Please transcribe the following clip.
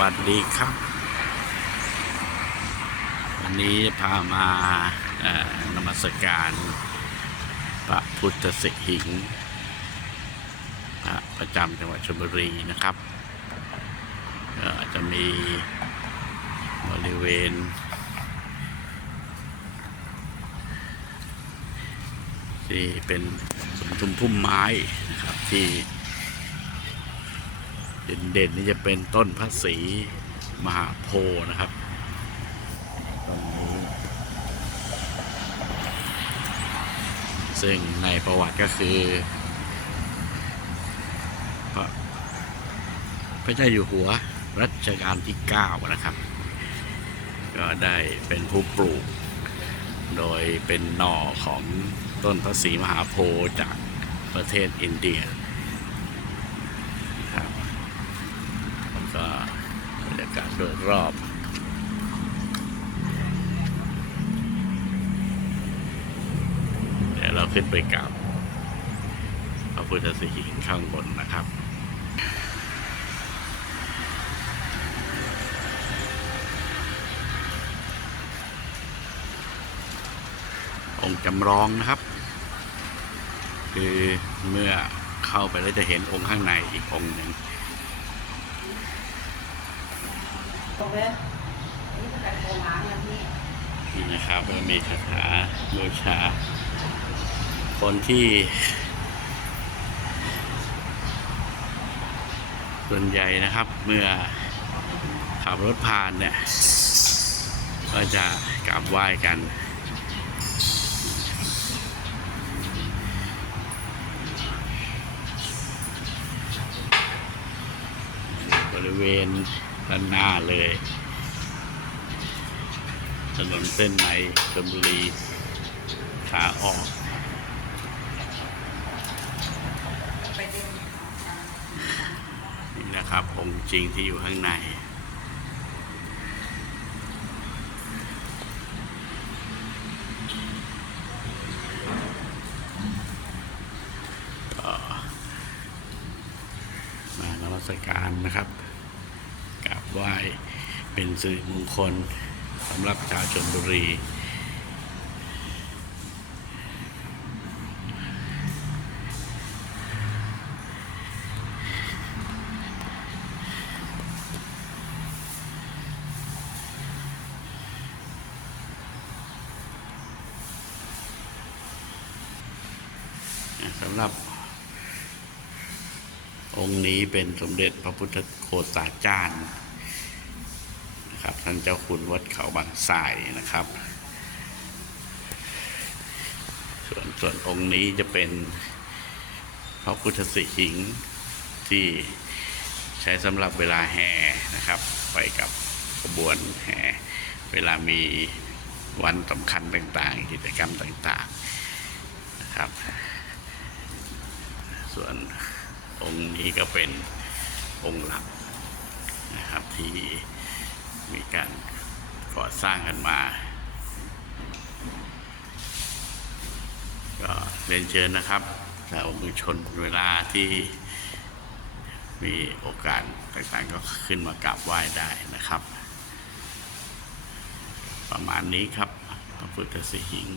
วัสดีครับ วันนี้พามาเอ่อนมัสการพระพุทธสิหิงค์พระประจำจังหวัดชลบุรีนะครับก็จะมีบริเวณ ที่เป็นสมทุมพุ่มไม้นะครับที่ เด่นๆนี่จะเป็นต้นพระศรีมหาโพนะครับต้นนี้ ซึ่งในประวัติก็คือ พระพระเจ้าอยู่หัวรัชกาลที่ 9 นะครับ ก็ได้เป็นผู้ปลูก โดยเป็นหน่อของต้นพระศรีมหาโพจากประเทศอินเดียครับแล้วก็บรรยากาศ โดยรอบเดี๋ยวเราขึ้นไปกับพระพุทธสิหิงข้างบนนะครับองค์จำลองนะครับ คือเมื่อเข้าไปแล้วจะเห็นองค์ข้างในอีกองค์หนึ่ง ตรงเลยนี่จะเป็นโคม้านะพี่นี่นะครับก็มีคาถาบูชา คนที่ส่วนใหญ่นะครับเมื่อขับรถผ่านเนี่ย ก็จะกราบไหว้กันบริเวณ ด้านหน้าเลย ถนนเส้นในชลบุรีขาออก นี่นะครับ องค์จริงที่อยู่ข้างในก็มานมัสการนะครับ กราบไหว้เป็นสิริมงคลสำหรับชาวชนบุรีสำหรับ องค์นี้เป็นสมเด็จพระพุทธโคสาจารย์นะครับท่านเจ้าคุณวัดเขาบางทรายนะครับ ส่วนส่วนองค์นี้จะเป็นพระพุทธสิหิงที่ใช้สำหรับเวลาแห่นะครับ ไปกับขบวนแห่เวลามีวันสำคัญต่างๆ กิจกรรมต่างๆนะครับ ส่วน องค์นี้ก็เป็นองค์หลักนะครับที่มีการก่อสร้างกันมา ก็เรียนเชิญนะครับชาวมือชนเวลาที่มีโอกาสต่างๆก็ขึ้นมากราบไหว้ได้นะครับ ประมาณนี้ครับพระพุทธสิหิง